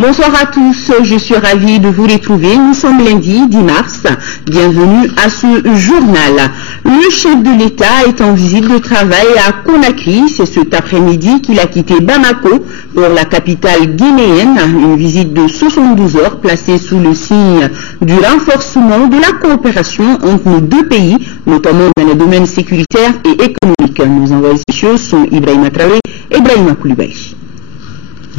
Bonsoir à tous, je suis ravie de vous retrouver. Nous sommes lundi 10 mars. Bienvenue à ce journal. Le chef de l'État est en visite de travail à Conakry. C'est cet après-midi qu'il a quitté Bamako pour la capitale guinéenne. Une visite de 72 heures placée sous le signe du renforcement de la coopération entre nos deux pays, notamment dans les domaines sécuritaires et économiques. Nos envoyés spéciaux sont Ibrahima Traoré et Ibrahima Koulibaly.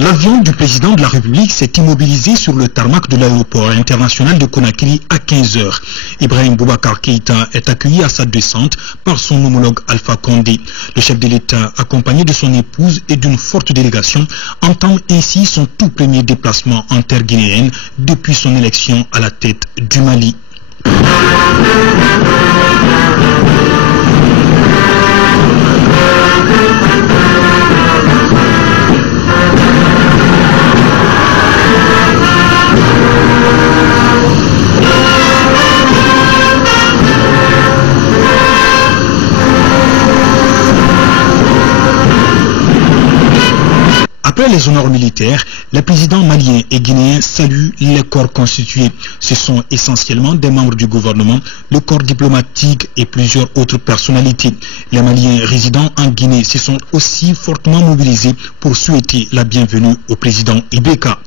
L'avion du président de la République s'est immobilisé sur le tarmac de l'aéroport international de Conakry à 15 h. Ibrahim Boubacar Keïta est accueilli à sa descente par son homologue Alpha Condé. Le chef de l'État, accompagné de son épouse et d'une forte délégation, entame ainsi son tout premier déplacement en terre guinéenne depuis son élection à la tête du Mali. Après les honneurs militaires, les présidents maliens et guinéens saluent les corps constitués. Ce sont essentiellement des membres du gouvernement, le corps diplomatique et plusieurs autres personnalités. Les Maliens résidant en Guinée se sont aussi fortement mobilisés pour souhaiter la bienvenue au président Ibeka.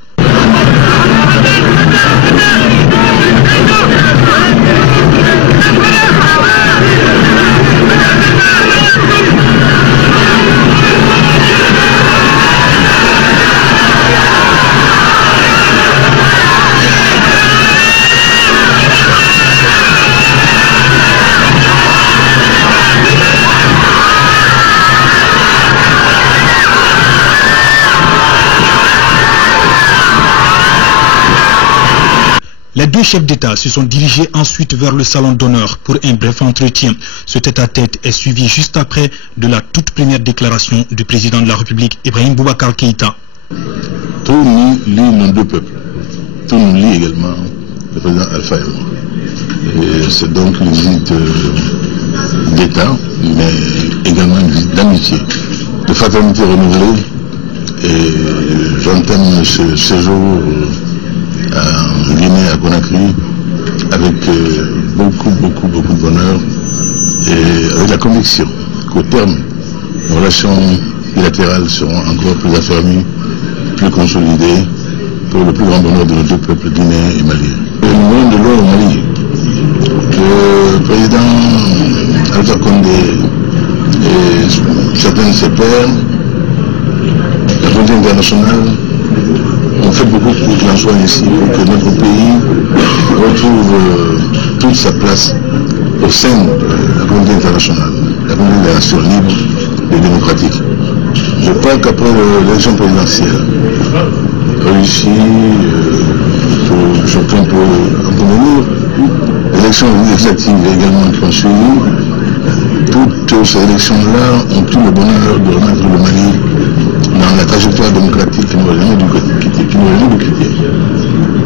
Les deux chefs d'État se sont dirigés ensuite vers le salon d'honneur pour un bref entretien. Ce tête-à-tête est suivi juste après de la toute première déclaration du président de la République, Ibrahim Boubacar Keïta. Tout nous lie nos deux peuples. Tout nous lie également le président Alpha et moi. Et c'est donc une visite d'État, mais également une visite d'amitié, de fraternité renouvelée. Et j'entame ce séjour en Guinée, à Conakry, avec beaucoup de bonheur et avec la conviction qu'au terme, nos relations bilatérales seront encore plus affermies, plus consolidées pour le plus grand bonheur de nos deux peuples guinéens et maliens. Nous venons de loin au Mali. Le président Alpha Condé et certains de ses pairs, la communauté internationale, on fait beaucoup pour qu'il en soit ici, pour que notre pays retrouve toute sa place au sein de la communauté internationale, la communauté des nations libres et démocratiques. Je crois qu'après l'élection présidentielle, réussie, chacun peut en convenir, l'élection législative également qui ont suivi, toutes ces élections-là ont eu le bonheur de remettre le Mali dans la trajectoire démocratique qui nous a jamais dû quitter.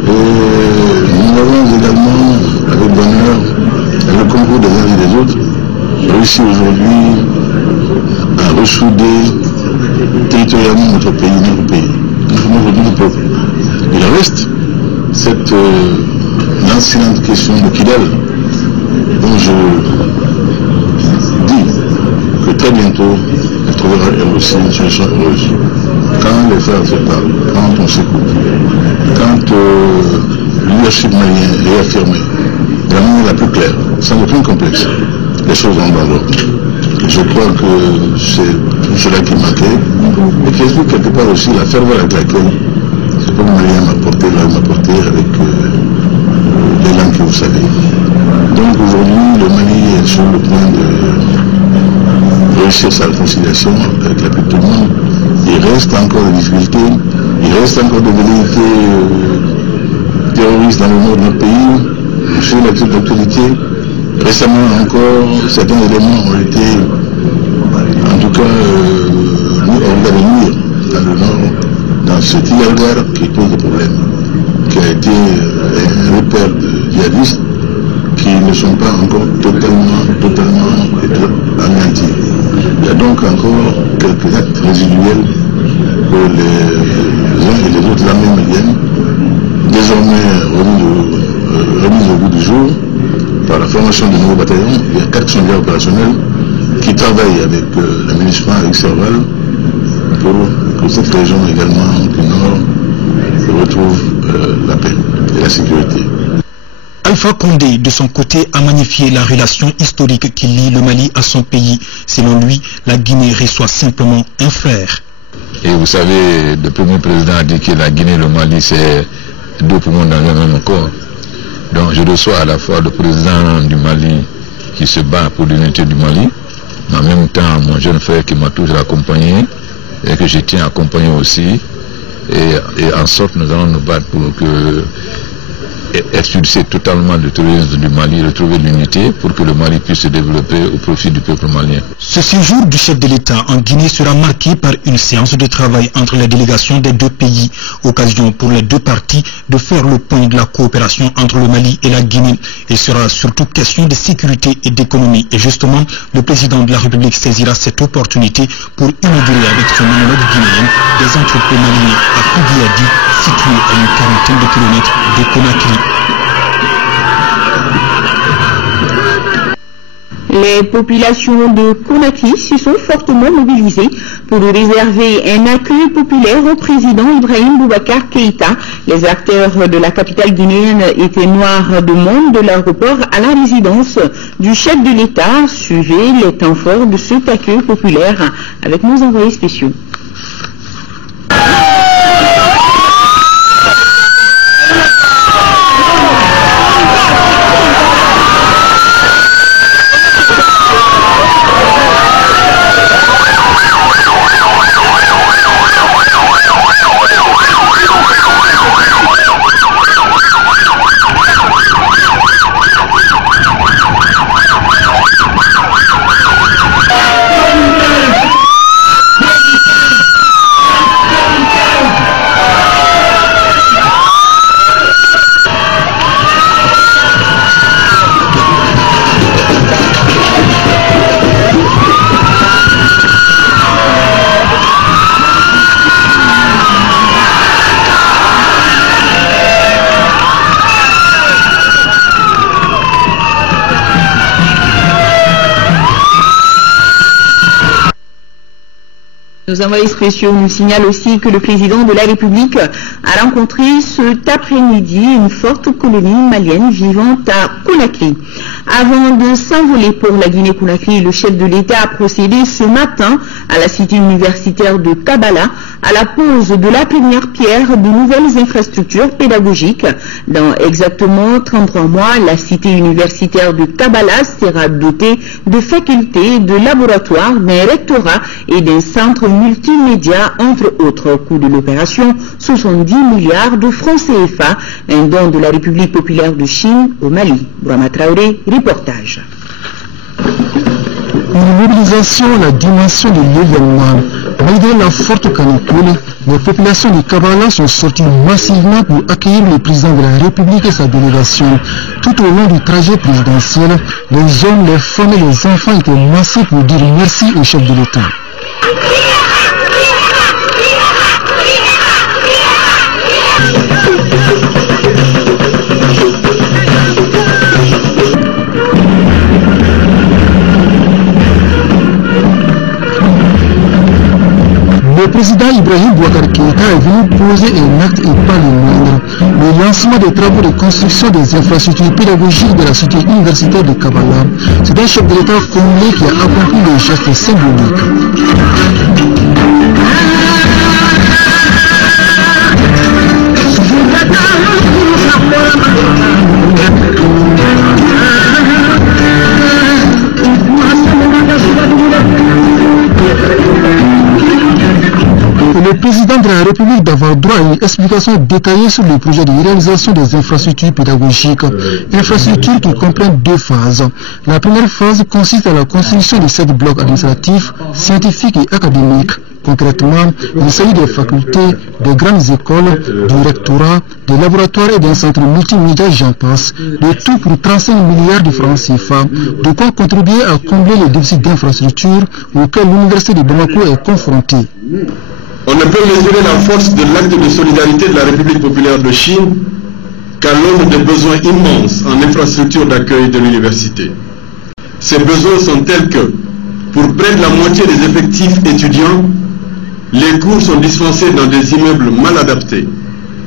Et nous avons également, avec bonheur, avec le concours des uns et des autres, réussi aujourd'hui à ressouder territorialement notre pays, notre peuple. Il reste cette lancinante question de Kidal, dont je dis que très bientôt, elle trouvera elle aussi une solution heureuse. Quand les frères se parlent, quand on s'écoute, quand le leadership malien est affirmé de la manière la plus claire, sans aucun complexe, les choses vont dans l'ordre. Je crois que c'est tout cela qui manquait et qui explique quelque part aussi la ferveur avec laquelle ce peuple malien m'a porté avec l'élan que vous savez. Donc aujourd'hui, le Mali est sur le point de réussir sa réconciliation avec la plupart du monde. Il reste encore des difficultés, il reste encore des velléités terroristes dans le nord de notre pays, sur l'actualité. Récemment encore, certains éléments ont été, en tout cas, mis hors de nuire dans le nord, dans ce Tigalgar qui pose des problèmes, qui a été un repère de djihadistes qui ne sont pas encore totalement anéantis. Il y a donc encore quelques actes résiduels que les uns et les autres, la même malienne, formation de nouveaux bataillons. Il y a 4 soldats opérationnels qui travaillent avec le MINUSMA, avec Serval, pour que cette région également du Nord retrouve la paix et la sécurité. Alpha Condé, de son côté, a magnifié la relation historique qui lie le Mali à son pays. Selon lui, la Guinée reçoit simplement un frère. Et vous savez, le premier président a dit que la Guinée et le Mali, c'est 2 poumons dans le même corps. Donc je reçois à la fois le président du Mali qui se bat pour l'unité du Mali, mais en même temps mon jeune frère qui m'a toujours accompagné et que je tiens à accompagner aussi. Et en sorte, nous allons nous battre pour expulser totalement le terrorisme du Mali, retrouver l'unité pour que le Mali puisse se développer au profit du peuple malien. Ce séjour du chef de l'État en Guinée sera marqué par une séance de travail entre les délégations des 2 pays, occasion pour les 2 parties de faire le point de la coopération entre le Mali et la Guinée. Il sera surtout question de sécurité et d'économie. Et justement, le président de la République saisira cette opportunité pour inaugurer avec son homologue guinéen des entrepôts maliens à Koudiadi, situés à une quarantaine de kilomètres de Conakry. Les populations de Conakry se sont fortement mobilisées pour réserver un accueil populaire au président Ibrahim Boubacar Keïta. Les acteurs de la capitale guinéenne étaient noirs de monde de l'aéroport à la résidence du chef de l'État. Suivez les temps forts de cet accueil populaire avec nos envoyés spéciaux. Nos envoyés spéciaux nous signalent aussi que le président de la République a rencontré cet après-midi une forte colonie malienne vivant à Conakry. Avant de s'envoler pour la Guinée-Conakry, le chef de l'État a procédé ce matin à la cité universitaire de Kabala à la pose de la première pierre de nouvelles infrastructures pédagogiques. Dans exactement 33 mois, la cité universitaire de Kabala sera dotée de facultés, de laboratoires, d'un rectorat et d'un centre multimédia, entre autres. Coût de l'opération, 70 milliards de francs CFA, un don de la République populaire de Chine au Mali. Brahma Traoré, reportage. Une mobilisation à la dimension de l'événement. Malgré la forte canicule, les populations de Kabala sont sorties massivement pour accueillir le président de la République et sa délégation. Tout au long du trajet présidentiel, les hommes, les femmes et les enfants étaient massés pour dire merci au chef de l'État. Le président Ibrahim Boubacar Keïta est venu poser un acte et pas le moindre. Le lancement des travaux de construction des infrastructures pédagogiques de la cité universitaire de Kabala. C'est un chef de l'État congolais qui a accompli le geste symbolique. Le président de la République d'avoir droit à une explication détaillée sur le projet de réalisation des infrastructures pédagogiques. Infrastructures qui comprennent 2 phases. La première phase consiste à la construction de 7 blocs administratifs, scientifiques et académiques. Concrètement, il s'agit des facultés, des grandes écoles, du rectorat, des laboratoires et d'un centre multimédia, j'en passe, de tout pour 35 milliards de francs CFA, de quoi contribuer à combler les déficits d'infrastructures auxquels l'Université de Bamako est confrontée. On ne peut mesurer la force de l'acte de solidarité de la République populaire de Chine qu'à l'aune des besoins immenses en infrastructures d'accueil de l'université. Ces besoins sont tels que, pour près de la moitié des effectifs étudiants, les cours sont dispensés dans des immeubles mal adaptés.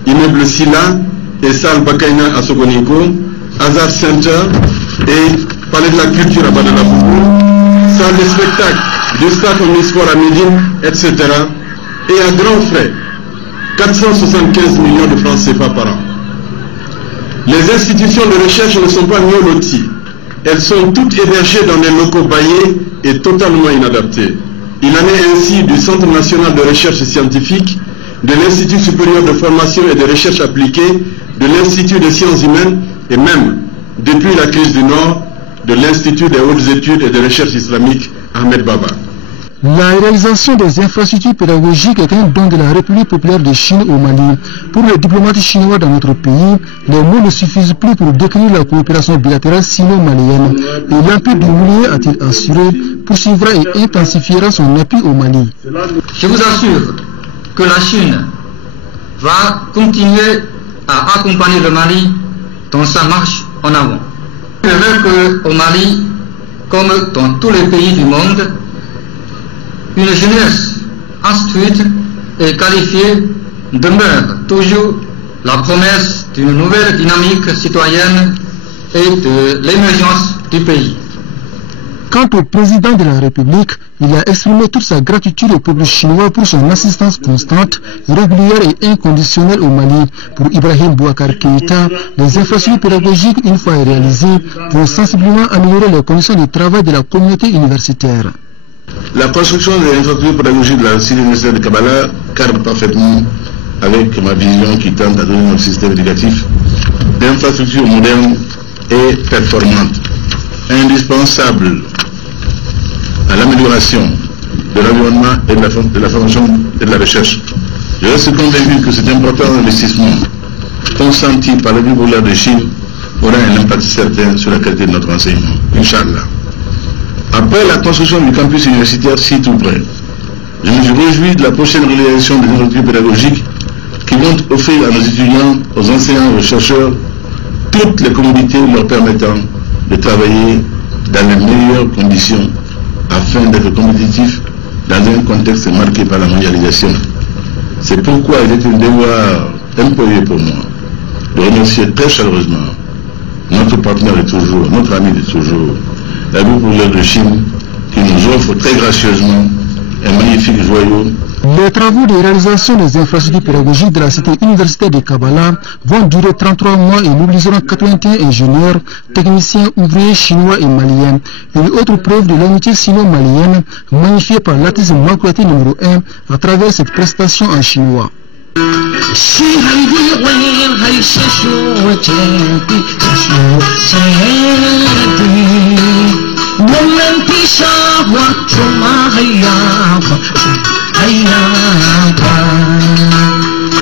Immeubles Silla et Salle Bakaina à Sogoninko, Hazard Center et Palais de la Culture à Badalabougou, salle de spectacle du Stade Omnisport à Médine, etc. Et à grands frais, 475 millions de francs CFA par an. Les institutions de recherche ne sont pas mieux loties. Elles sont toutes hébergées dans des locaux baillés et totalement inadaptés. Il en est ainsi du Centre national de recherche scientifique, de l'Institut supérieur de formation et de recherche appliquée, de l'Institut des sciences humaines et même, depuis la crise du Nord, de l'Institut des hautes études et de recherche islamique Ahmed Baba. La réalisation des infrastructures pédagogiques est un don de la République populaire de Chine au Mali. Pour les diplomates chinois dans notre pays, les mots ne suffisent plus pour décrire la coopération bilatérale sino-malienne. Et l'Empire du Moulier, a-t-il assuré, poursuivra et intensifiera son appui au Mali. Je vous assure que la Chine va continuer à accompagner le Mali dans sa marche en avant. Je veux qu'au Mali, comme dans tous les pays du monde, une jeunesse instruite et qualifiée demeure toujours la promesse d'une nouvelle dynamique citoyenne et de l'émergence du pays. Quant au président de la République, il a exprimé toute sa gratitude au peuple chinois pour son assistance constante, régulière et inconditionnelle au Mali. Pour Ibrahim Boubacar Keïta, les infrastructures pédagogiques, une fois réalisées, vont sensiblement améliorer les conditions de travail de la communauté universitaire. La construction des infrastructures pédagogiques de la cité universitaire de Kabbalah cadre parfaitement avec ma vision qui tente à donner notre système éducatif d'infrastructures modernes et performantes, indispensables à l'amélioration de l'environnement et de la formation et de la recherche. Je reste convaincu que cet important investissement consenti par le gouvernement de Chine aura un impact certain sur la qualité de notre enseignement. Inch'Allah. Après la construction du campus universitaire si tout près, je me suis réjoui de la prochaine réalisation des infrastructures pédagogiques qui vont offrir à nos étudiants, aux enseignants et aux chercheurs toutes les commodités leur permettant de travailler dans les meilleures conditions afin d'être compétitifs dans un contexte marqué par la mondialisation. C'est pourquoi il est un devoir impérieux pour moi de remercier très chaleureusement notre partenaire de toujours, notre ami de toujours, la République populaire de Chine, qui nous offre très gracieusement un magnifique joyau. Les travaux de réalisation des infrastructures pédagogiques de la cité universitaire de Kabbalah vont durer 33 mois et mobiliseront 81 ingénieurs, techniciens, ouvriers chinois et maliens. Une autre preuve de l'amitié sino-malienne, magnifiée par l'artiste Makoulati numéro 1 à travers cette prestation en chinois.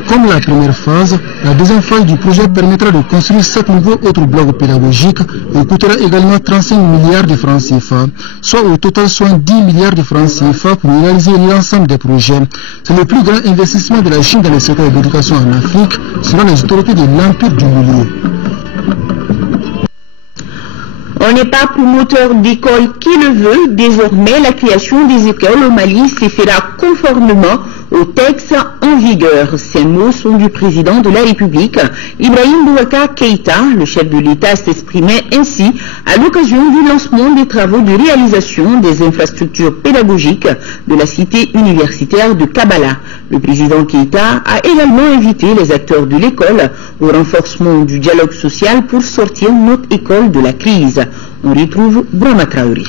Comme la première phase, la deuxième phase du projet permettra de construire 7 nouveaux autres blocs pédagogiques et coûtera également 35 milliards de francs CFA, soit au total 70 milliards de francs CFA pour réaliser l'ensemble des projets. C'est le plus grand investissement de la Chine dans le secteur de l'éducation en Afrique, selon les autorités de l'Empire du Milieu. On n'est pas promoteur d'école qui le veut. Désormais, la création des écoles au Mali se fera conformément au texte en vigueur. Ces mots sont du président de la République, Ibrahim Boubacar Keïta. Le chef de l'État s'exprimait ainsi à l'occasion du lancement des travaux de réalisation des infrastructures pédagogiques de la cité universitaire de Kabbalah. Le président Keïta a également invité les acteurs de l'école au renforcement du dialogue social pour sortir notre école de la crise. On retrouve Brahma Traoré.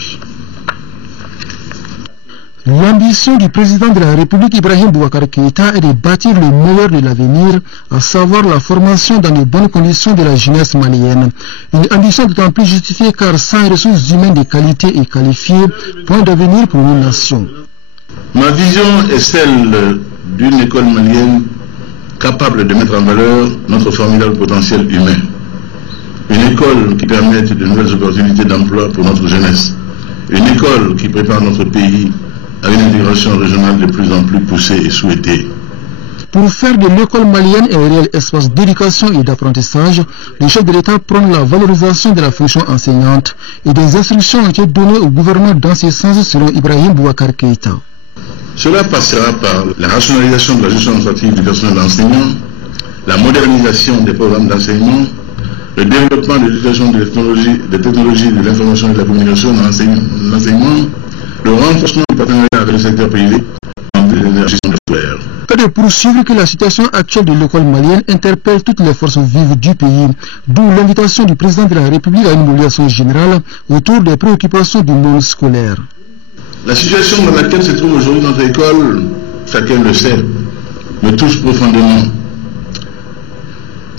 L'ambition du président de la République Ibrahim Boubacar Keïta est de bâtir le meilleur de l'avenir, à savoir la formation dans de bonnes conditions de la jeunesse malienne. Une ambition d'autant plus justifiée car sans ressources humaines de qualité et qualifiées, point d'avenir pour une nation. Ma vision est celle d'une école malienne capable de mettre en valeur notre formidable potentiel humain. Une école qui permette de nouvelles opportunités d'emploi pour notre jeunesse. Une école qui prépare notre pays à une intégration régionale de plus en plus poussée et souhaitée. Pour faire de l'école malienne un réel espace d'éducation et d'apprentissage, le chef de l'État prône la valorisation de la fonction enseignante et des instructions ont été données au gouvernement dans ce sens selon Ibrahim Boubacar Keïta. Cela passera par la rationalisation de la gestion administrative du personnel enseignant, la modernisation des programmes d'enseignement, le développement de l'utilisation des technologies de l'information et de la communication dans l'enseignement, le renforcement du partenariat avec le secteur privé en gestion de scolaire. Que de poursuivre que la situation actuelle de l'école malienne interpelle toutes les forces vives du pays, d'où l'invitation du président de la République à une mobilisation générale autour des préoccupations du monde scolaire. La situation dans laquelle se trouve aujourd'hui notre école, chacun le sait, me touche profondément.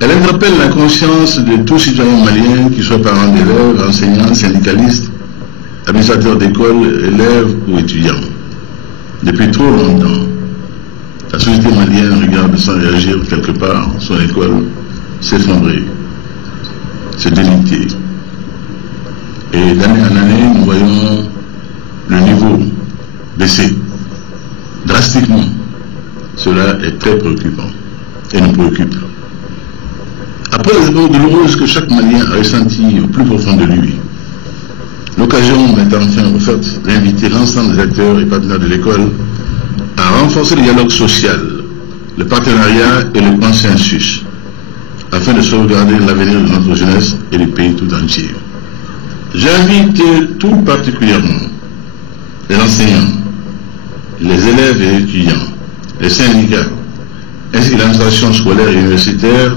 Elle interpelle la conscience de tout citoyen malien, qu'il soit parent d'élèves, enseignants, syndicalistes, administrateurs d'école, élèves ou étudiants. Depuis trop longtemps, la société malienne regarde sans réagir quelque part son école s'effondrer, se déliter. Et d'année en année, nous voyons le niveau baisser drastiquement. Cela est très préoccupant et nous préoccupe. Après les efforts douloureux que chaque Malien a ressenti au plus profond de lui, l'occasion m'est enfin offerte d'inviter l'ensemble des acteurs et partenaires de l'école à renforcer le dialogue social, le partenariat et le consensus, afin de sauvegarder l'avenir de notre jeunesse et du pays tout entier. J'invite tout particulièrement les enseignants, les élèves et les étudiants, les syndicats, ainsi que l'administration scolaire et universitaire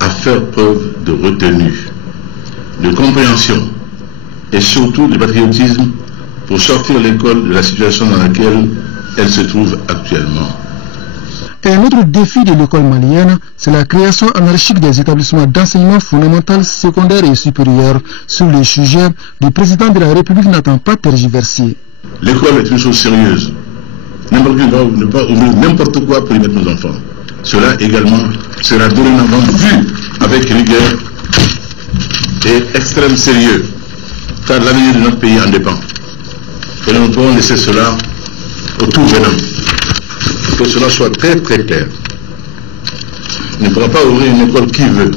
à faire preuve de retenue, de compréhension et surtout de patriotisme pour sortir l'école de la situation dans laquelle elle se trouve actuellement. Un autre défi de l'école malienne, c'est la création anarchique des établissements d'enseignement fondamental, secondaire et supérieur. Sur le sujet, le président de la République n'attend pas tergiverser. L'école est une chose sérieuse. N'importe qui ne va pas ouvrir n'importe quoi pour y mettre nos enfants. Cela également sera dorénavant vu avec rigueur et extrême sérieux, car l'avenir de notre pays en dépend. Et nous ne pouvons laisser cela au tout venant. Que cela soit très très clair. On ne pourra pas ouvrir une école qui veut,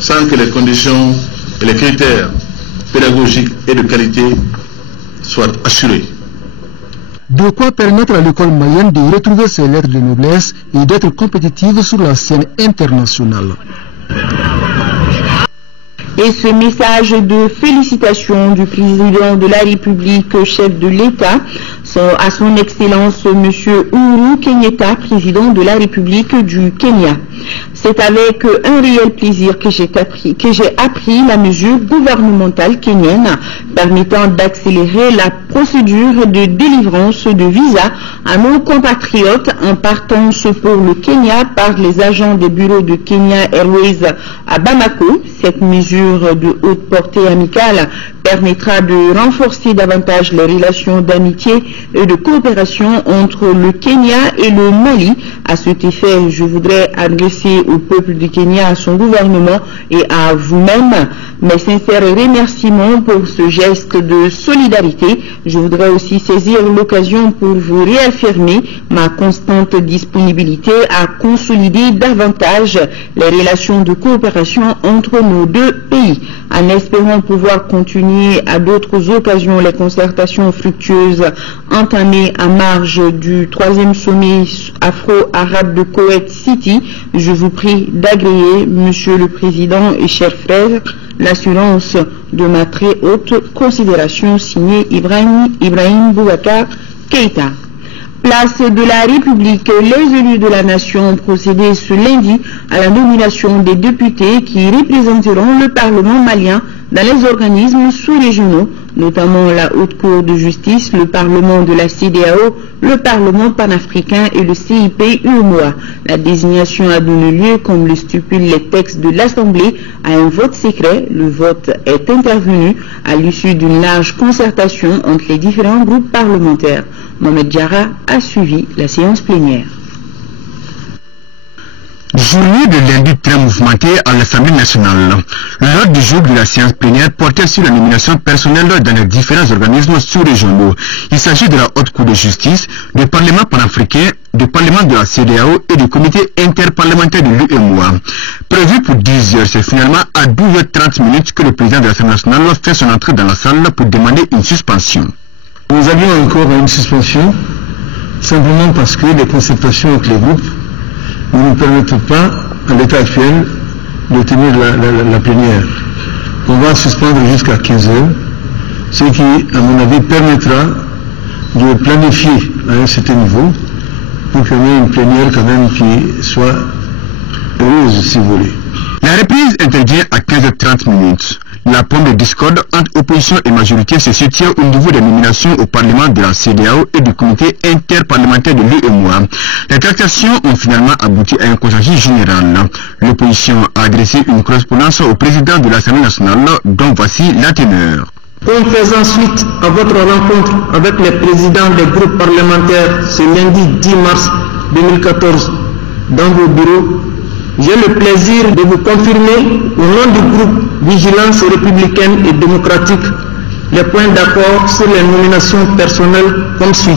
sans que les conditions et les critères pédagogiques et de qualité soient assurés. De quoi permettre à l'école malienne de retrouver ses lettres de noblesse et d'être compétitive sur la scène internationale. Et ce message de félicitations du président de la République, chef de l'État, à son Excellence M. Uhuru Kenyatta, président de la République du Kenya. C'est avec un réel plaisir que j'ai appris la mesure gouvernementale kenyenne permettant d'accélérer la procédure de délivrance de visa à nos compatriotes en partance pour le Kenya par les agents des bureaux de Kenya Airways à Bamako. Cette mesure de haute portée amicale permettra de renforcer davantage les relations d'amitié et de coopération entre le Kenya et le Mali. À cet effet, je voudrais adresser au peuple du Kenya, à son gouvernement et à vous-même mes sincères remerciements pour ce geste de solidarité. Je voudrais aussi saisir l'occasion pour vous réaffirmer ma constante disponibilité à consolider davantage les relations de coopération entre nos deux pays, en espérant pouvoir continuer à d'autres occasions les concertations fructueuses entamées à marge du 3e sommet afro-arabe de Koweït City. Je vous prie d'agréer, Monsieur le Président et chers frères, l'assurance de ma très haute considération, signé Ibrahim Boubacar Keïta. Place de la République, les élus de la nation ont procédé ce lundi à la nomination des députés qui représenteront le Parlement malien dans les organismes sous-régionaux, notamment la Haute Cour de justice, le Parlement de la CEDEAO, le Parlement panafricain et le CIP-UEMOA. La désignation a donné lieu, comme le stipulent les textes de l'Assemblée, à un vote secret. Le vote est intervenu à l'issue d'une large concertation entre les différents groupes parlementaires. Mohamed Diarra a suivi la séance plénière. Journée de lundi très mouvementée à l'Assemblée nationale. L'ordre du jour de la séance plénière portait sur la nomination personnelle dans les différents organismes sous-régionaux. Il s'agit de la Haute Cour de justice, du Parlement panafricain, du Parlement de la CEDEAO et du Comité interparlementaire de l'UEMOA. Prévu pour 10 heures, c'est finalement à 12h30 que le président de l'Assemblée nationale fait son entrée dans la salle pour demander une suspension. Nous avions encore une suspension, simplement parce que les concertations avec les groupes ne nous permettent pas, à l'état actuel, de tenir la plénière. On va suspendre jusqu'à 15 heures, ce qui, à mon avis, permettra de planifier à un certain niveau pour qu'il y ait une plénière quand même qui soit heureuse, si vous voulez. La reprise intervient à 15h30. La pomme de discorde entre opposition et majorité se soutient au niveau des nominations au Parlement de la CEDEAO et du Comité interparlementaire de l'UEMOA. Les tractations ont finalement abouti à un consensus général. L'opposition a adressé une correspondance au président de l'Assemblée nationale, dont voici la teneur. Comme faisant suite à votre rencontre avec les présidents des groupes parlementaires ce lundi 10 mars 2014 dans vos bureaux, j'ai le plaisir de vous confirmer au nom du groupe Vigilance républicaine et démocratique les points d'accord sur les nominations personnelles comme suit.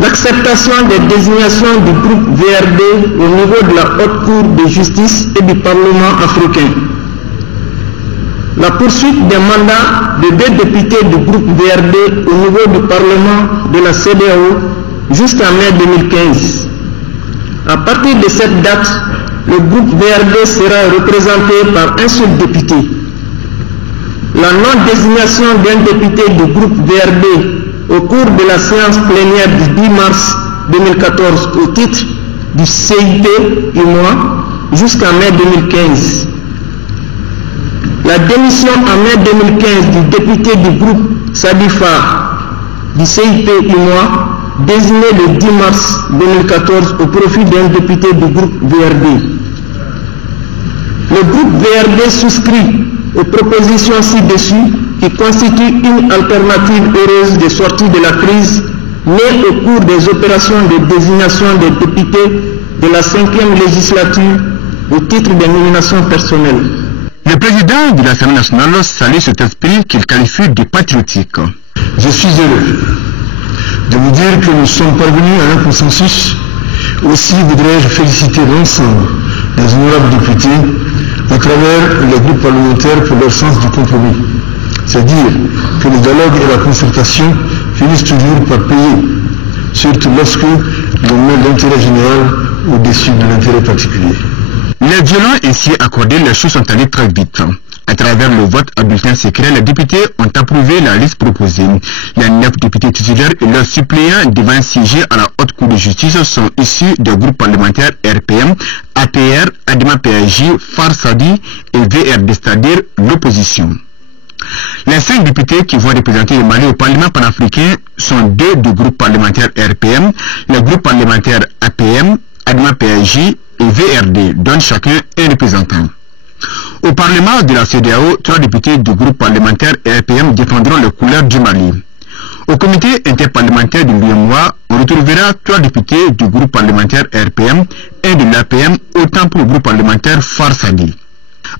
L'acceptation des désignations du groupe VRD au niveau de la Haute Cour de justice et du Parlement africain. La poursuite des mandats de 2 députés du groupe VRD au niveau du Parlement de la CEDEAO jusqu'à mai 2015. À partir de cette date, le groupe VRD sera représenté par un seul député. La non-désignation d'un député du groupe VRD au cours de la séance plénière du 10 mars 2014 au titre du CIP-UMOA jusqu'à mai 2015. La démission en mai 2015 du député du groupe Sadifa du CIP-UMOA désigné le 10 mars 2014 au profit d'un député du groupe VRD. Le groupe VRD souscrit aux propositions ci-dessus qui constituent une alternative heureuse de sortie de la crise née au cours des opérations de désignation des députés de la 5e législature au titre des nominations personnelles. Le président de l'Assemblée nationale salue cet esprit qu'il qualifie de patriotique. Je suis heureux de vous dire que nous sommes parvenus à un consensus. Aussi voudrais-je féliciter l'ensemble des honorables députés à travers les groupes parlementaires pour leur sens du compromis. C'est dire que le dialogue et la concertation finissent toujours par payer, surtout lorsque l'on met l'intérêt général au-dessus de l'intérêt particulier. Les violons ainsi accordés, les choses sont allées très vite. À travers le vote à bulletin secret, les députés ont approuvé la liste proposée. Les 9 députés titulaires et leurs suppléants devant siéger à la Haute Cour de justice sont issus des groupes parlementaires RPM, APR, ADMA-PAJ, FARSADI et VRD, c'est-à-dire l'opposition. Les 5 députés qui vont représenter le Mali au Parlement panafricain sont 2 du groupe parlementaire RPM, le groupe parlementaire APM, ADMA-PAJ et VRD, donnent chacun un représentant. Au Parlement de la CEDEAO, 3 députés du groupe parlementaire RPM défendront les couleurs du Mali. Au comité interparlementaire de l'UEMOA, on retrouvera 3 députés du groupe parlementaire RPM, 1 de l'APM, autant pour le groupe parlementaire FARSADI.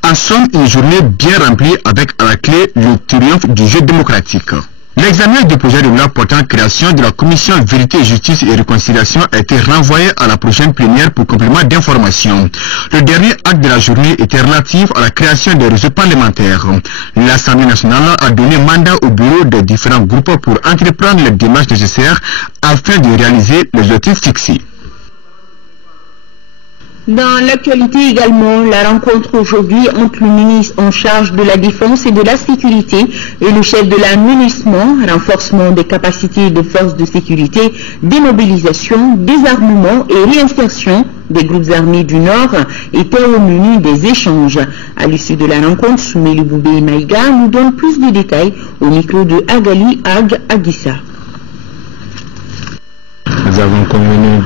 En somme, une journée bien remplie avec à la clé le triomphe du jeu démocratique. L'examen du projet de loi portant création de la Commission Vérité, Justice et Réconciliation a été renvoyé à la prochaine plénière pour complément d'information. Le dernier acte de la journée était relatif à la création des réseaux parlementaires. L'Assemblée nationale a donné mandat au bureau des différents groupes pour entreprendre les démarches nécessaires afin de réaliser les objectifs fixés. Dans l'actualité également, la rencontre aujourd'hui entre le ministre en charge de la Défense et de la Sécurité et le chef de l'aménagement, renforcement des capacités des forces de sécurité, démobilisation, désarmement et réinsertion des groupes armés du Nord était au menu des échanges. À l'issue de la rencontre, Soumeli Boubé Maïga nous donne plus de détails au micro de Agali Ag Aguissa. Nous avons convenu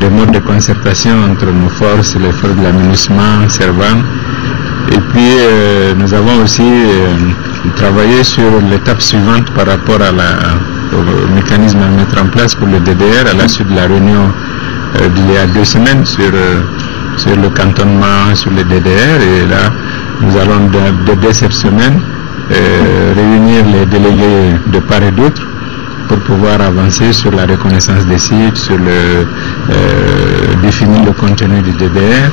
de modes de concertation entre nos forces, les forces de l'aménagement, Servan. Et puis nous avons aussi travaillé sur l'étape suivante par rapport au mécanisme à mettre en place pour le DDR à la suite de la réunion d'il y a 2 semaines sur le cantonnement, sur les DDR, et là nous allons dès cette semaine réunir les délégués de part et d'autre pour pouvoir avancer sur la reconnaissance des sites, sur définir le contenu du DDR,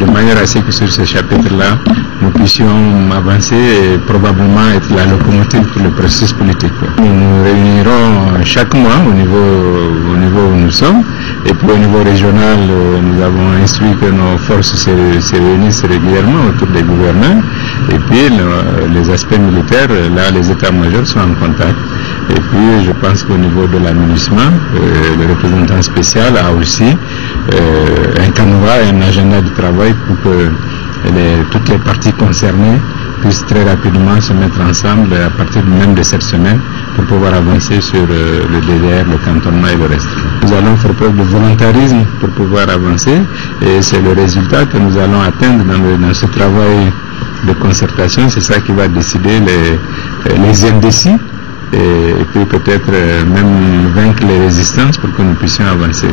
de manière à ce que sur ce chapitre-là, nous puissions avancer et probablement être la locomotive pour le processus politique. Nous nous réunirons chaque mois au niveau où nous sommes, et puis au niveau régional, nous avons instruit que nos forces se réunissent régulièrement autour des gouverneurs, et puis les aspects militaires, là les états-majors sont en contact. Et puis je pense qu'au niveau de l'administration, le représentant spécial a aussi un canevas et un agenda de travail pour que toutes les parties concernées puissent très rapidement se mettre ensemble à partir même de cette semaine pour pouvoir avancer sur le DDR, le cantonnement et le reste. Nous allons faire preuve de volontarisme pour pouvoir avancer, et c'est le résultat que nous allons atteindre dans ce travail de concertation. C'est ça qui va décider les indécis, et puis peut-être même vaincre les résistances pour que nous puissions avancer.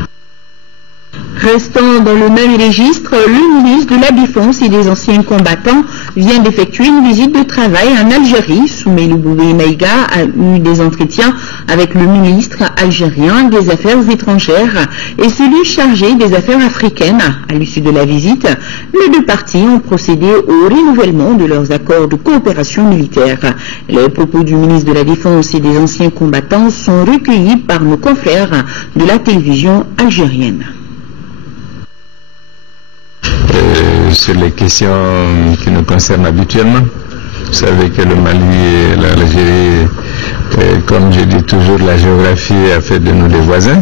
Restant dans le même registre, le ministre de la Défense et des anciens combattants vient d'effectuer une visite de travail en Algérie. Soumeilou Boubé Maïga a eu des entretiens avec le ministre algérien des Affaires étrangères et celui chargé des Affaires africaines. À l'issue de la visite, les deux parties ont procédé au renouvellement de leurs accords de coopération militaire. Les propos du ministre de la Défense et des anciens combattants sont recueillis par nos confrères de la télévision algérienne. Sur les questions qui nous concernent habituellement, vous savez que le Mali et l'Algérie, comme je dis toujours, la géographie a fait de nous des voisins,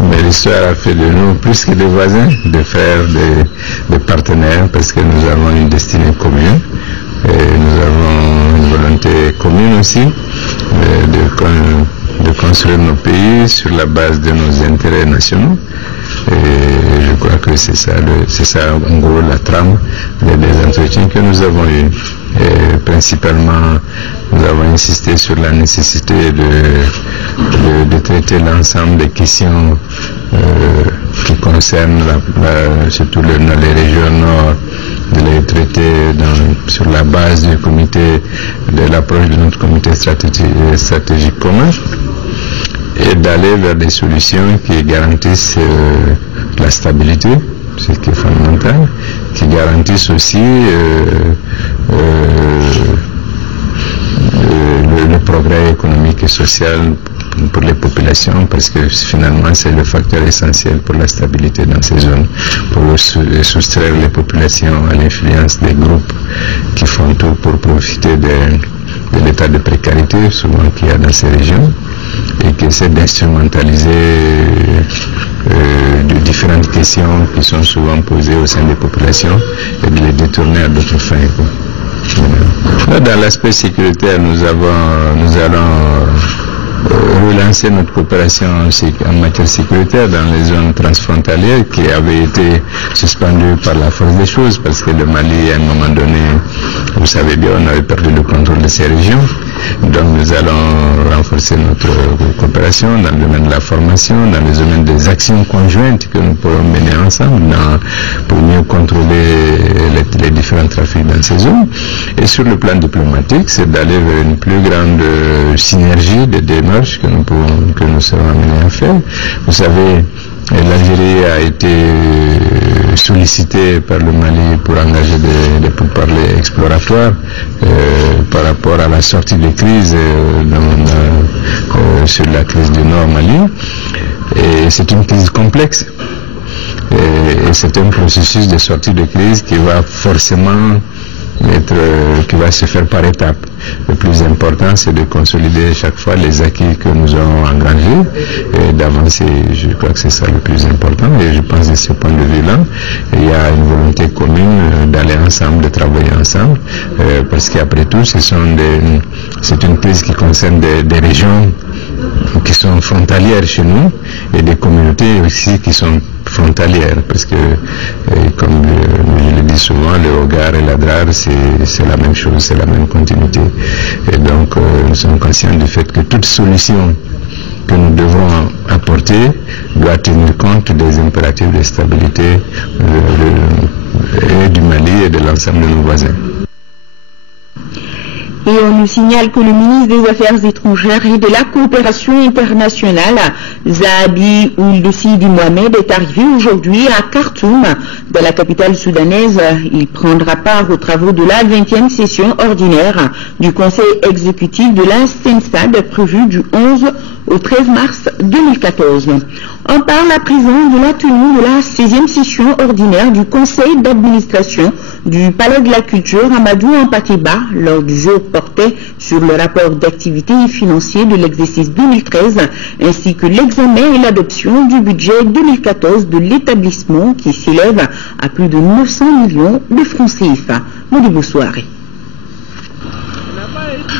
mais l'histoire a fait de nous plus que des voisins, des frères, des partenaires, parce que nous avons une destinée commune, et nous avons une volonté commune aussi de construire nos pays sur la base de nos intérêts nationaux. Et je crois que c'est ça en gros la trame des entretiens que nous avons eus. Et principalement, nous avons insisté sur la nécessité de traiter l'ensemble des questions qui concernent surtout les régions nord, de les traiter sur la base du comité, de l'approche de notre comité stratégique commun, et d'aller vers des solutions qui garantissent la stabilité, ce qui est fondamental, qui garantissent aussi le progrès économique et social pour les populations, parce que finalement c'est le facteur essentiel pour la stabilité dans ces zones, pour soustraire les populations à l'influence des groupes qui font tout pour profiter de l'état de précarité souvent qu'il y a dans ces régions, et qui essaient d'instrumentaliser de différentes questions qui sont souvent posées au sein des populations et de les détourner à d'autres fins. Dans l'aspect sécuritaire, nous allons relancer notre coopération en matière sécuritaire dans les zones transfrontalières qui avaient été suspendues par la force des choses, parce que le Mali, à un moment donné, vous savez bien, on avait perdu le contrôle de ces régions. Donc nous allons renforcer notre coopération dans le domaine de la formation, dans le domaine des actions conjointes que nous pourrons mener ensemble pour mieux contrôler les différents trafics dans ces zones. Et sur le plan diplomatique, c'est d'aller vers une plus grande synergie des démarches que nous serons amenés à faire. Vous savez, l'Algérie a été sollicitée par le Mali pour engager des pourparlers exploratoires par rapport à la sortie de crise sur la crise du Nord Mali. Et c'est une crise complexe. Et c'est un processus de sortie de crise qui va forcément qui va se faire par étapes. Le plus important, c'est de consolider chaque fois les acquis que nous avons engrangés et d'avancer. Je crois que c'est ça le plus important, et je pense de ce point de vue-là, il y a une volonté commune d'aller ensemble, de travailler ensemble, parce qu'après tout, c'est une crise qui concerne des régions qui sont frontalières chez nous, et des communautés aussi qui sont frontalières, parce que comme je le dis souvent, le Hogar et l'Adrar, c'est la même chose, c'est la même continuité. Et donc nous sommes conscients du fait que toute solution que nous devrons apporter doit tenir compte des impératifs de stabilité et du Mali et de l'ensemble de nos voisins. Et on nous signale que le ministre des Affaires étrangères et de la coopération internationale, Zahabi Ould Sidi Mohamed, est arrivé aujourd'hui à Khartoum, dans la capitale soudanaise. Il prendra part aux travaux de la 20e session ordinaire du Conseil exécutif de la CENSAD prévue du 11 au 13 mars 2014. On parle à présent de la tenue de la 16e session ordinaire du Conseil d'administration du Palais de la Culture Amadou Hampâté-Bâ, lors du jour porté sur le rapport d'activité financier de l'exercice 2013 ainsi que l'examen et l'adoption du budget 2014 de l'établissement qui s'élève à plus de 900 millions de francs CFA. Modibo Soirée.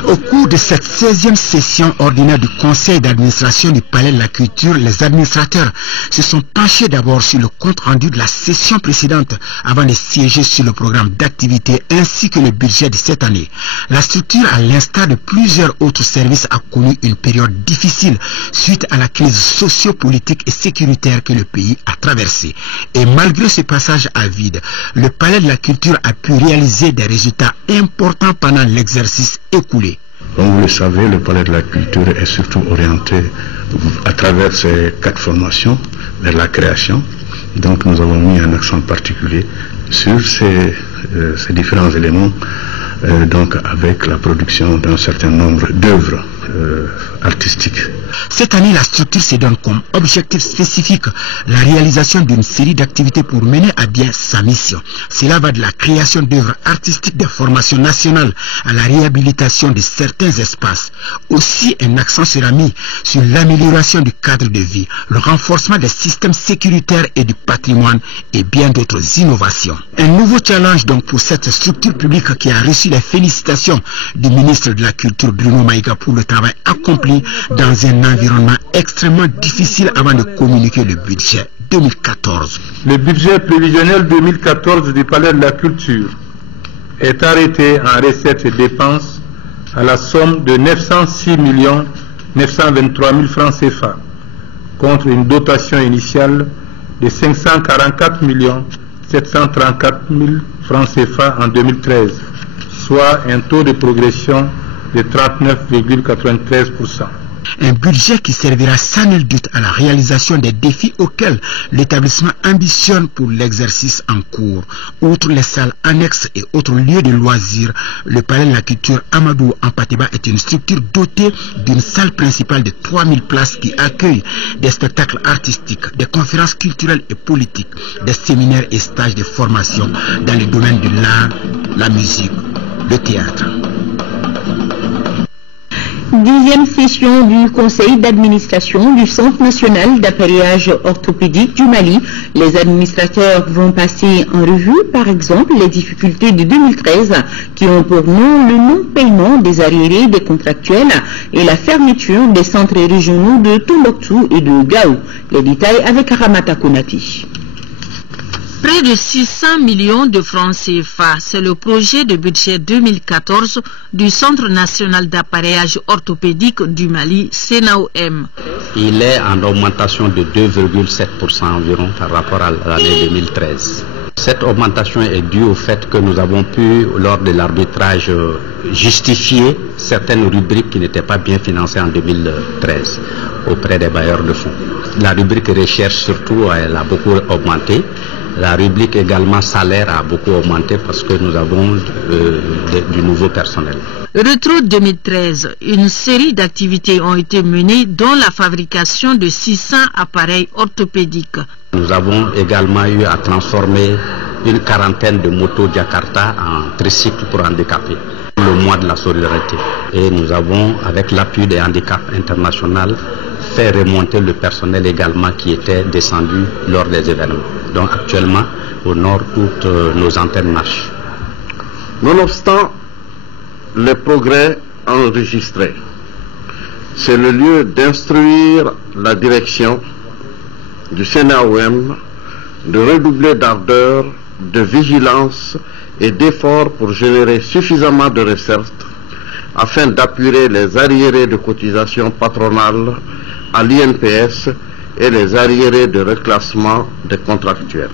Au cours de cette 16e session ordinaire du Conseil d'administration du Palais de la Culture, les administrateurs se sont penchés d'abord sur le compte-rendu de la session précédente avant de siéger sur le programme d'activité ainsi que le budget de cette année. La structure, à l'instar de plusieurs autres services, a connu une période difficile suite à la crise socio-politique et sécuritaire que le pays a traversée. Et malgré ce passage à vide, le Palais de la Culture a pu réaliser des résultats importants pendant l'exercice écoulé. Comme vous le savez, le Palais de la Culture est surtout orienté à travers ces 4 formations vers la création. Donc nous avons mis un accent particulier sur ces différents éléments, donc avec la production d'un certain nombre d'œuvres artistiques. Cette année, la structure se donne comme objectif spécifique la réalisation d'une série d'activités pour mener à bien sa mission. Cela va de la création d'œuvres artistiques de formation nationale à la réhabilitation de certains espaces. Aussi, un accent sera mis sur l'amélioration du cadre de vie, le renforcement des systèmes sécuritaires et du patrimoine et bien d'autres innovations. Un nouveau challenge donc pour cette structure publique qui a reçu les félicitations du ministre de la Culture Bruno Maïga pour le travail accompli dans un environnement extrêmement difficile avant de communiquer le budget 2014. Le budget prévisionnel 2014 du Palais de la Culture est arrêté en recettes et dépenses à la somme de 906 923 000 francs CFA contre une dotation initiale de 544 734 000 francs CFA en 2013, soit un taux de progression de 39,93%. Un budget qui servira sans nul doute à la réalisation des défis auxquels l'établissement ambitionne pour l'exercice en cours. Outre les salles annexes et autres lieux de loisirs, le Palais de la Culture Amadou Hampâté-Bâ est une structure dotée d'une salle principale de 3000 places qui accueille des spectacles artistiques, des conférences culturelles et politiques, des séminaires et stages de formation dans les domaines de l'art, la musique, le théâtre. 10e session du Conseil d'administration du Centre national d'appareillage orthopédique du Mali. Les administrateurs vont passer en revue, par exemple, les difficultés de 2013 qui ont pour nom le non-paiement des arriérés des contractuels et la fermeture des centres régionaux de Tombouctou et de Gao. Les détails avec Ramata Konati. Près de 600 millions de francs CFA, c'est le projet de budget 2014 du Centre national d'appareillage orthopédique du Mali, CNAOM. Il est en augmentation de 2,7% environ par rapport à l'année 2013. Cette augmentation est due au fait que nous avons pu, lors de l'arbitrage, justifier certaines rubriques qui n'étaient pas bien financées en 2013 auprès des bailleurs de fonds. La rubrique recherche surtout, elle a beaucoup augmenté. La rubrique également salaire a beaucoup augmenté parce que nous avons du nouveau personnel. Retro 2013, une série d'activités ont été menées dont la fabrication de 600 appareils orthopédiques. Nous avons également eu à transformer une quarantaine de motos Jakarta en tricycles pour handicapés. Le mois de la solidarité. Et nous avons, avec l'appui des handicaps internationaux, fait remonter le personnel également qui était descendu lors des événements. Donc actuellement, au nord, toutes nos antennes marchent. Nonobstant les progrès enregistrés, c'est le lieu d'instruire la direction du CNAOM de redoubler d'ardeur, de vigilance et d'efforts pour générer suffisamment de recettes afin d'appuyer les arriérés de cotisations patronales à l'INPS et les arriérés de reclassement des contractuels.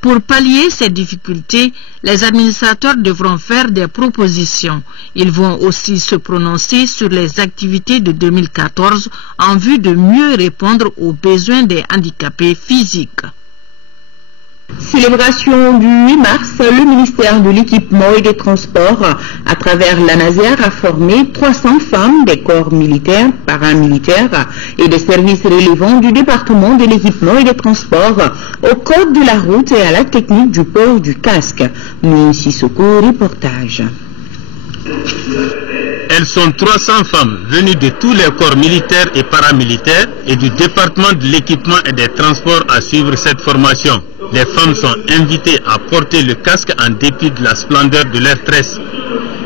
Pour pallier ces difficultés, les administrateurs devront faire des propositions. Ils vont aussi se prononcer sur les activités de 2014 en vue de mieux répondre aux besoins des handicapés physiques. Célébration du 8 mars, le ministère de l'Équipement et des Transports, à travers l'ANASER, a formé 300 femmes des corps militaires, paramilitaires et des services relevant du département de l'Équipement et des Transports au code de la route et à la technique du port du casque. Nous Sissoko, reportage. Elles sont 300 femmes venues de tous les corps militaires et paramilitaires et du département de l'équipement et des transports à suivre cette formation. Les femmes sont invitées à porter le casque en dépit de la splendeur de leur tresse.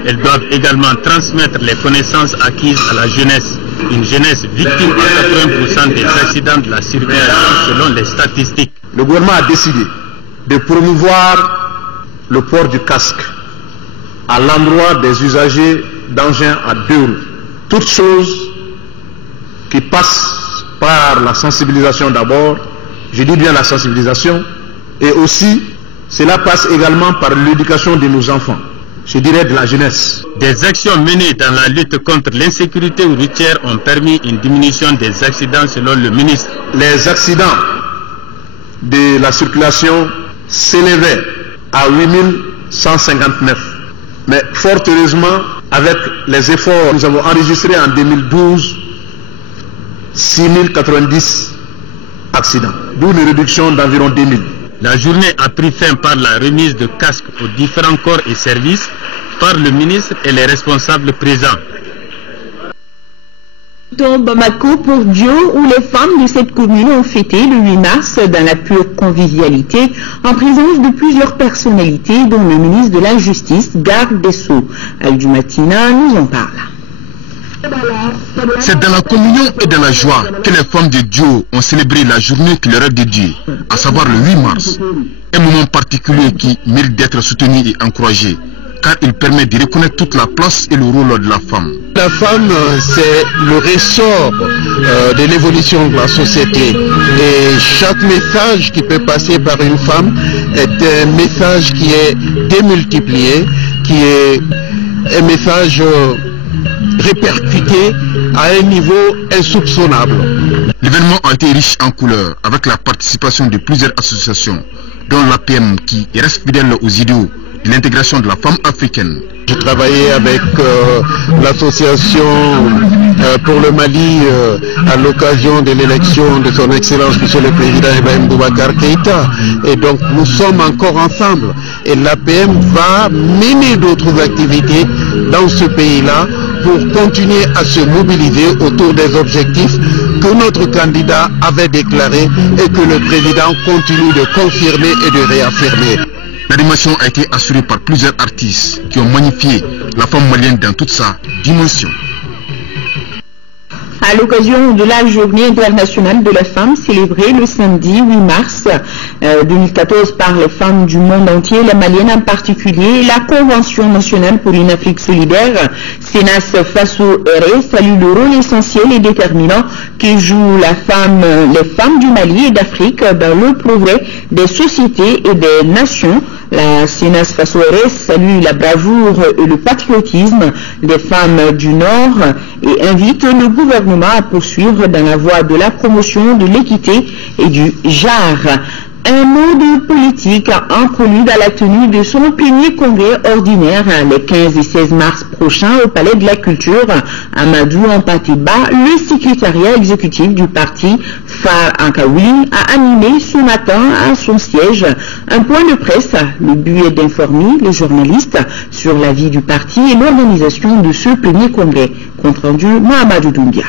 Elles doivent également transmettre les connaissances acquises à la jeunesse. Une jeunesse victime à 80% des accidents de la circulation selon les statistiques. Le gouvernement a décidé de promouvoir le port du casque à l'endroit des usagers d'engins à deux roues. Toute chose qui passe par la sensibilisation d'abord, je dis bien la sensibilisation, et aussi cela passe également par l'éducation de nos enfants, je dirais de la jeunesse. Des actions menées dans la lutte contre l'insécurité routière ont permis une diminution des accidents selon le ministre. Les accidents de la circulation s'élevaient à 8159. Mais fort heureusement, avec les efforts, nous avons enregistré en 2012 6090 accidents, d'où une réduction d'environ 2000. La journée a pris fin par la remise de casques aux différents corps et services par le ministre et les responsables présents. Dans Bamako pour Dio, où les femmes de cette commune ont fêté le 8 mars dans la pure convivialité, en présence de plusieurs personnalités, dont le ministre de la Justice, garde des Sceaux. Al-Jumatina nous en parle. C'est dans la communion et dans la joie que les femmes de Dio ont célébré la journée qui leur est dédiée, à savoir le 8 mars. Un moment particulier qui mérite d'être soutenu et encouragé, car il permet de reconnaître toute la place et le rôle de la femme. La femme, c'est le ressort de l'évolution de la société. Et chaque message qui peut passer par une femme est un message qui est démultiplié, qui est un message répercuté à un niveau insoupçonnable. L'événement a été riche en couleurs, avec la participation de plusieurs associations, dont l'APM qui reste fidèle aux idéaux de l'intégration de la femme africaine. J'ai travaillé avec l'association pour le Mali à l'occasion de l'élection de son Excellence Monsieur le Président Ibrahim Boubacar Keïta. Et donc nous sommes encore ensemble. Et l'APM va mener d'autres activités dans ce pays-là pour continuer à se mobiliser autour des objectifs que notre candidat avait déclarés et que le président continue de confirmer et de réaffirmer. L'animation a été assurée par plusieurs artistes qui ont magnifié la femme malienne dans toute sa dimension. À l'occasion de la Journée internationale de la femme célébrée le samedi 8 mars 2014 par les femmes du monde entier, les Maliennes en particulier, la Convention nationale pour une Afrique solidaire, Sénas Faso Ere, salue le rôle essentiel et déterminant que jouent les femmes du Mali et d'Afrique dans le progrès des sociétés et des nations. La Sénas Faso Ere salue la bravoure et le patriotisme des femmes du Nord et invite le gouvernement à poursuivre dans la voie de la promotion de l'équité et du genre. Un mot de politique en prélude à la tenue de son premier congrès ordinaire les 15 et 16 mars prochains au Palais de la Culture. Amadou Ampateba, le secrétariat exécutif du parti Far Ankaouli, a animé ce matin à son siège un point de presse. Le but est d'informer les journalistes sur la vie du parti et l'organisation de ce premier congrès. Compte rendu Mahamadou Doumbia.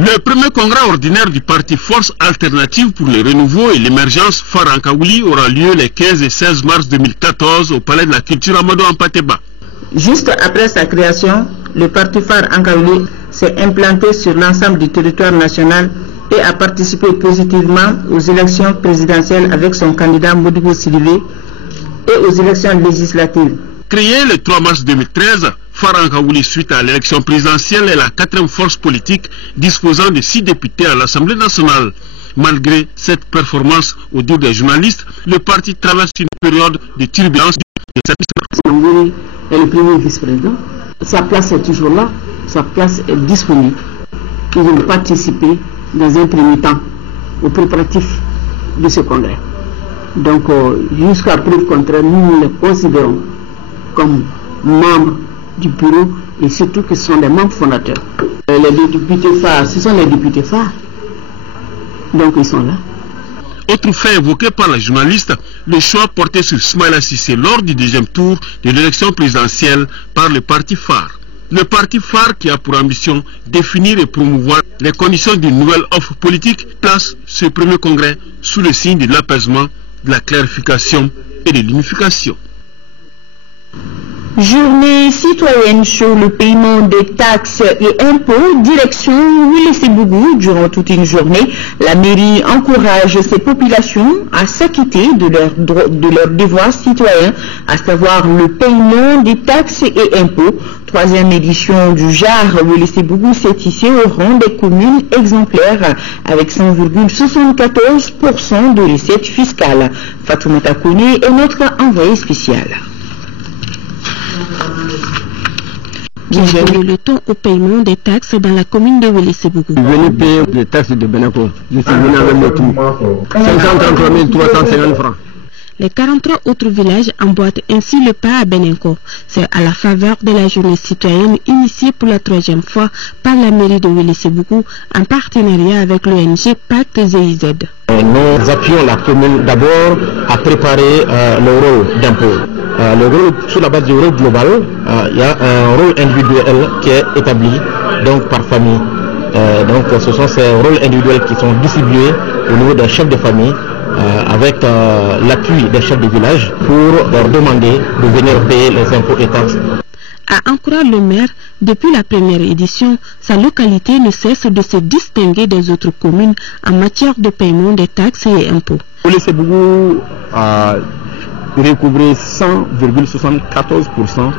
Le premier congrès ordinaire du parti Force Alternative pour le Renouveau et l'Émergence Far Ankaouli aura lieu les 15 et 16 mars 2014 au Palais de la Culture Amadou Ampateba. Juste après sa création, le parti Far Ankaouli s'est implanté sur l'ensemble du territoire national et a participé positivement aux élections présidentielles avec son candidat Modibo Sidibé et aux élections législatives. Créé le 3 mars 2013, Farankaouli, suite à l'élection présidentielle, est la quatrième force politique disposant de 6 députés à l'Assemblée nationale. Malgré cette performance, au dire des journalistes, le parti traverse une période de turbulence. Sangouri est le premier vice-président. Sa place est toujours là, sa place est disponible. Ils ont participé dans un premier temps aux préparatifs de ce congrès. Donc, jusqu'à preuve contraire, nous les considérons comme membres du bureau et surtout que ce sont des membres fondateurs. Les députés phares, ce sont les députés phares. Donc, ils sont là. Autre fait évoqué par la journaliste, le choix porté sur Smaïla Cissé lors du deuxième tour de l'élection présidentielle par le parti phare. Le parti phare qui a pour ambition définir et promouvoir les conditions d'une nouvelle offre politique place ce premier congrès sous le signe de l'apaisement, de la clarification et de l'unification. Journée citoyenne sur le paiement des taxes et impôts, direction Willy-Sebougou. Durant toute une journée, la mairie encourage ses populations à s'acquitter de leurs devoirs citoyens, à savoir le paiement des taxes et impôts. Troisième édition du JAR Willy-Sebougou s'est tissée au rang des communes exemplaires avec 100,74% de recettes fiscales. Fatoumata Kone est notre envoyé spécial. Bienvenue le temps au paiement des taxes dans la commune de Willy-Sebougou. Je suis venu payer les taxes de Benako. Je suis venu avec le tout. 533 350 francs. Les 43 autres villages emboîtent ainsi le pas à Benenko. C'est à la faveur de la journée citoyenne initiée pour la 3e fois par la mairie de Willy-Sebougou en partenariat avec l'ONG Pacte GIZ. Nous appuyons la commune d'abord à préparer le rôle d'impôt. Le rôle, sur la base du rôle global, il y a un rôle individuel qui est établi donc par famille. Donc ce sont ces rôles individuels qui sont distribués au niveau des chefs de famille avec l'appui des chefs de village pour leur demander de venir payer les impôts et taxes. À Ankura-le-Maire, depuis la première édition, sa localité ne cesse de se distinguer des autres communes en matière de paiement des taxes et impôts. Willy-Sebougou a recouvré 100,74%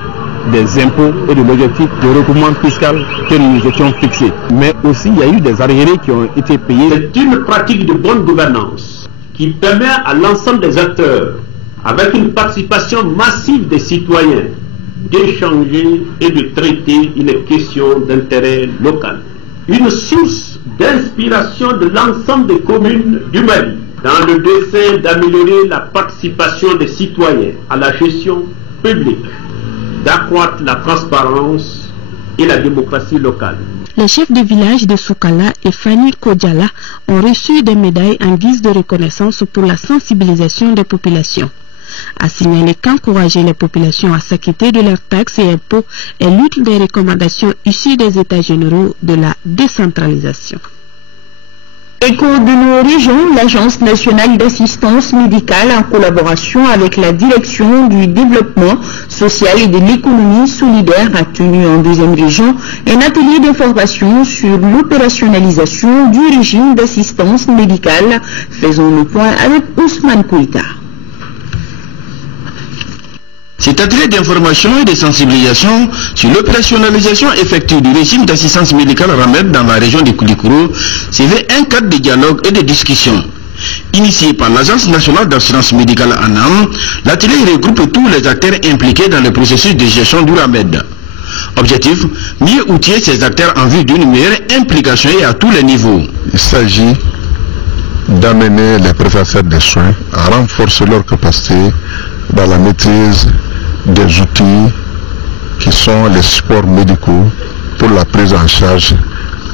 des impôts et de l'objectif de recouvrement fiscal que nous étions fixés. Mais aussi, il y a eu des arriérés qui ont été payés. C'est une pratique de bonne gouvernance qui permet à l'ensemble des acteurs, avec une participation massive des citoyens, d'échanger et de traiter une question d'intérêt local. Une source d'inspiration de l'ensemble des communes du Mali dans le dessein d'améliorer la participation des citoyens à la gestion publique, d'accroître la transparence et la démocratie locale. Les chefs de village de Soukala et Fanny Kodjala ont reçu des médailles en guise de reconnaissance pour la sensibilisation des populations. A signalé qu'encourager les populations à s'acquitter de leurs taxes et impôts est l'une des recommandations issues des États généraux de la décentralisation. Écho de nos régions, l'Agence nationale d'assistance médicale en collaboration avec la direction du développement social et de l'économie solidaire a tenu en deuxième région un atelier d'information sur l'opérationnalisation du régime d'assistance médicale. Faisons le point avec Ousmane Kouita. Cet atelier d'information et de sensibilisation sur l'opérationnalisation effective du régime d'assistance médicale RAMED dans la région de Koulikoro se veut un cadre de dialogue et de discussion. Initié par l'Agence nationale d'assurance médicale ANAM, l'atelier regroupe tous les acteurs impliqués dans le processus de gestion du RAMED. Objectif, mieux outiller ces acteurs en vue d'une meilleure implication et à tous les niveaux. Il s'agit d'amener les prestataires de soins à renforcer leur capacité dans la maîtrise des outils qui sont les supports médicaux pour la prise en charge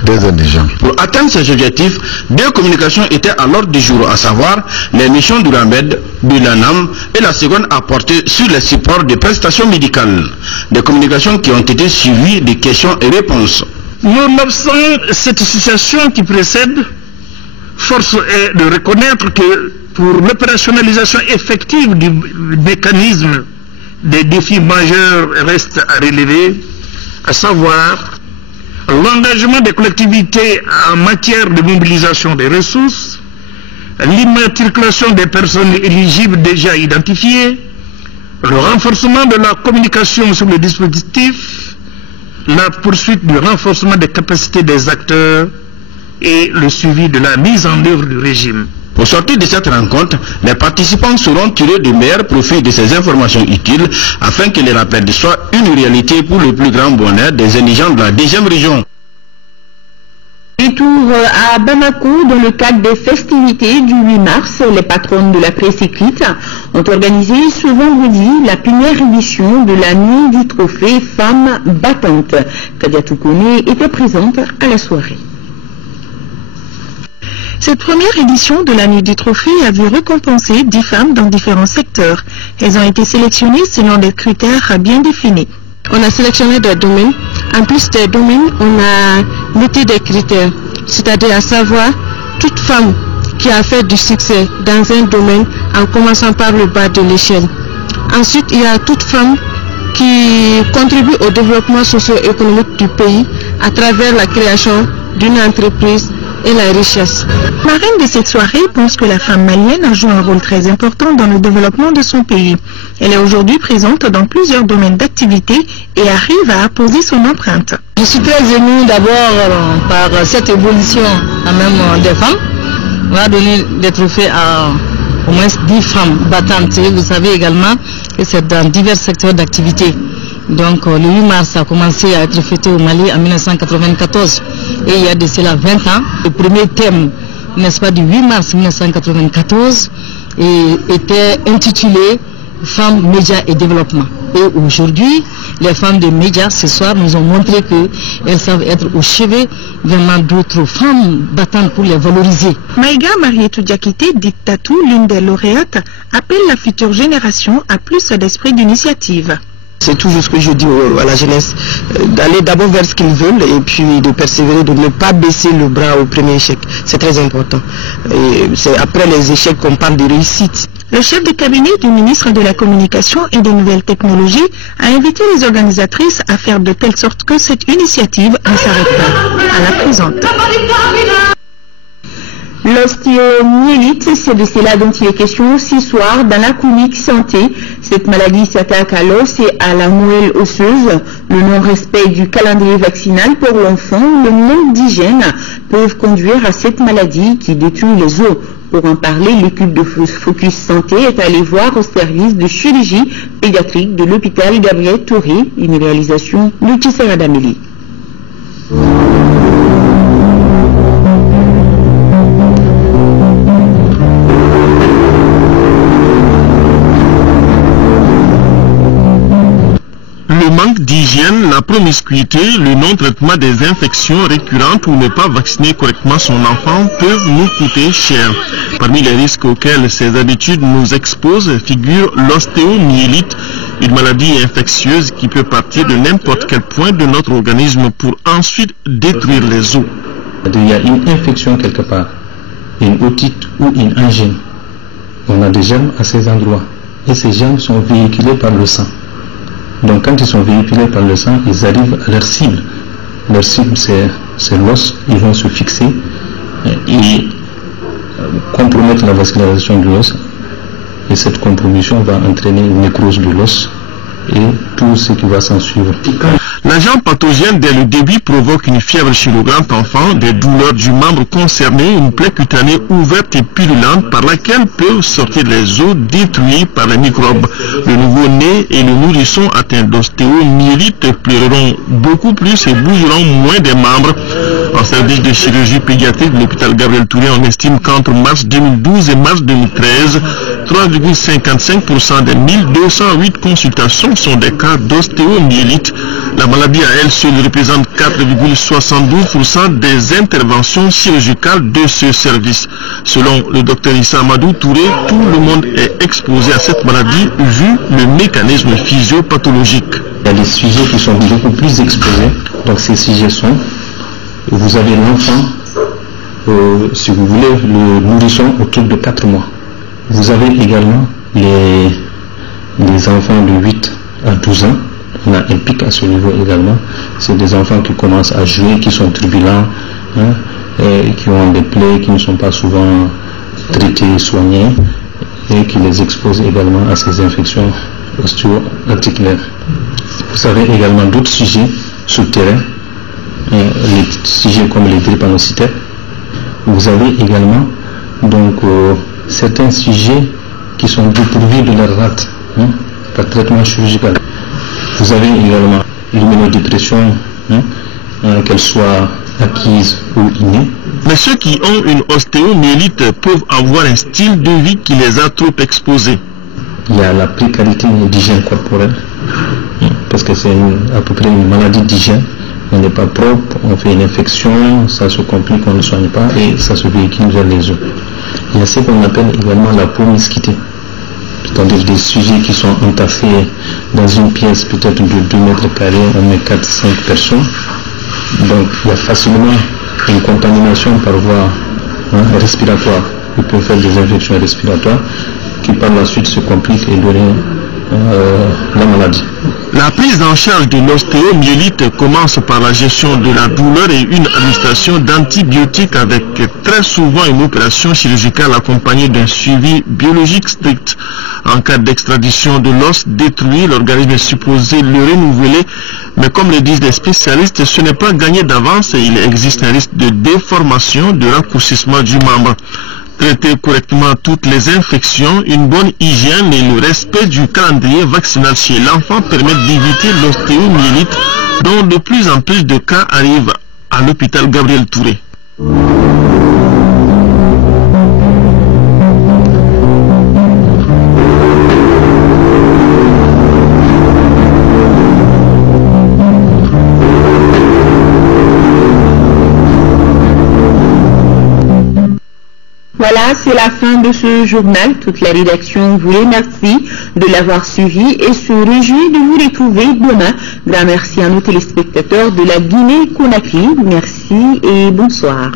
des indigents. Pour atteindre ces objectifs, 2 communications étaient à l'ordre du jour, à savoir les missions du RAMED, de l'ANAM et la seconde à porter sur les supports de prestations médicales. Des communications qui ont été suivies de questions et réponses. Nonobstant cette situation qui précède, force est de reconnaître que pour l'opérationnalisation effective du mécanisme, des défis majeurs restent à relever, à savoir l'engagement des collectivités en matière de mobilisation des ressources, l'immatriculation des personnes éligibles déjà identifiées, le renforcement de la communication sur le dispositif, la poursuite du renforcement des capacités des acteurs et le suivi de la mise en œuvre du régime. Au sortir de cette rencontre, les participants seront tirés de meilleurs profits de ces informations utiles afin que les rappels soient une réalité pour le plus grand bonheur des indigènes de la 2e région. Retour à Bamako, dans le cadre des festivités du 8 mars, les patronnes de la presse écrite ont organisé ce vendredi la première édition de la nuit du trophée Femmes battantes. Kadia Toukone était présente à la soirée. Cette première édition de la nuit du trophée a vu récompenser 10 femmes dans différents secteurs. Elles ont été sélectionnées selon des critères bien définis. On a sélectionné des domaines. En plus des domaines, on a noté des critères. C'est-à-dire à savoir, toute femme qui a fait du succès dans un domaine en commençant par le bas de l'échelle. Ensuite, il y a toute femme qui contribue au développement socio-économique du pays à travers la création d'une entreprise et la richesse. La marraine de cette soirée pense que la femme malienne joue un rôle très important dans le développement de son pays. Elle est aujourd'hui présente dans plusieurs domaines d'activité et arrive à apposer son empreinte. Je suis très émue d'abord par cette évolution même des femmes. On va donner des trophées à au moins 10 femmes battantes. Vous savez également que c'est dans divers secteurs d'activité. Donc le 8 mars a commencé à être fêté au Mali en 1994 et il y a de cela 20 ans. Le premier thème, n'est-ce pas, du 8 mars 1994 était intitulé Femmes, médias et développement. Et aujourd'hui, les femmes des médias ce soir nous ont montré qu'elles savent être au chevet vraiment d'autres femmes battantes pour les valoriser. Maïga Marietou Diakité, dite Tatou, l'une des lauréates, appelle la future génération à plus d'esprit d'initiative. C'est toujours ce que je dis à la jeunesse, d'aller d'abord vers ce qu'ils veulent et puis de persévérer, de ne pas baisser le bras au premier échec. C'est très important. Et c'est après les échecs qu'on parle de réussite. Le chef de cabinet du ministre de la Communication et des Nouvelles Technologies a invité les organisatrices à faire de telle sorte que cette initiative ne s'arrête pas à la présente. L'ostéomyélite, c'est de cela dont il est question ce soir dans la chronique santé. Cette maladie s'attaque à l'os et à la moelle osseuse. Le non-respect du calendrier vaccinal pour l'enfant, le manque d'hygiène peuvent conduire à cette maladie qui détruit les os. Pour en parler, l'équipe de Focus Santé est allée voir au service de chirurgie pédiatrique de l'hôpital Gabriel Touré, une réalisation de Tissera Dameli. Le manque d'hygiène, la promiscuité, le non-traitement des infections récurrentes ou ne pas vacciner correctement son enfant peuvent nous coûter cher. Parmi les risques auxquels ces habitudes nous exposent figure l'ostéomyélite, une maladie infectieuse qui peut partir de n'importe quel point de notre organisme pour ensuite détruire les os. Il y a une infection quelque part, une otite ou une angine. On a des germes à ces endroits et ces germes sont véhiculés par le sang. Donc quand ils sont véhiculés par le sang, ils arrivent à leur cible. Leur cible c'est l'os, ils vont se fixer et compromettre la vascularisation de l'os. Et cette compromission va entraîner une nécrose de l'os et tout ce qui va s'en suivre. L'agent pathogène dès le début provoque une fièvre chez le grand enfant, des douleurs du membre concerné, une plaie cutanée ouverte et purulente par laquelle peuvent sortir les os détruits par les microbes. Le nouveau-né et le nourrisson atteints d'ostéomyélite pleureront beaucoup plus et bougeront moins des membres. En service de chirurgie pédiatrique de l'hôpital Gabriel Touré, on estime qu'entre mars 2012 et mars 2013, 3,55% des 1208 consultations sont des cas d'ostéomyélite. La maladie à elle seule représente 4,72% des interventions chirurgicales de ce service. Selon le docteur Issa Amadou Touré, tout le monde est exposé à cette maladie vu le mécanisme physiopathologique. Il y a des sujets qui sont beaucoup plus exposés. Donc ces sujets sont, vous avez l'enfant, si vous voulez, le nourrisson autour de 4 mois. Vous avez également les enfants de 8 à 12 ans. On a un pic à ce niveau également. C'est des enfants qui commencent à jouer, qui sont turbulents, qui ont des plaies qui ne sont pas souvent traitées, soignées, et qui les exposent également à ces infections osteo-articulaires. Vous avez également d'autres sujets sur le terrain, les sujets comme les drépanocytaires. Vous avez également donc certains sujets qui sont dépourvus de leur rate par traitement chirurgical. Vous avez également l'immunodépression, qu'elle soit acquise ou innée. Mais ceux qui ont une ostéomyélite peuvent avoir un style de vie qui les a trop exposés. Il y a la précarité d'hygiène corporelle, parce que c'est à peu près une maladie d'hygiène. On n'est pas propre, on fait une infection, ça se complique, on ne soigne pas et ça se véhicule vers les os. Il y a ce qu'on appelle également la promiscuité, c'est-à-dire des sujets qui sont entassés dans une pièce peut-être de 2 mètres carrés, on met 4-5 personnes. Donc il y a facilement une contamination par voie respiratoire. Ils peuvent faire des infections respiratoires qui par la suite se compliquent et donnent la maladie. La prise en charge de l'ostéomyélite commence par la gestion de la douleur et une administration d'antibiotiques avec très souvent une opération chirurgicale accompagnée d'un suivi biologique strict. En cas d'extradition de l'os détruit, l'organisme est supposé le renouveler, mais comme le disent les spécialistes, ce n'est pas gagné d'avance et il existe un risque de déformation, de raccourcissement du membre. Traiter correctement toutes les infections, une bonne hygiène et le respect du calendrier vaccinal chez l'enfant permettent d'éviter l'ostéomyélite dont de plus en plus de cas arrivent à l'hôpital Gabriel Touré. Voilà, c'est la fin de ce journal. Toute la rédaction vous remercie de l'avoir suivi et se réjouit de vous retrouver demain. Grand merci à nos téléspectateurs de la Guinée-Conakry. Merci et bonsoir.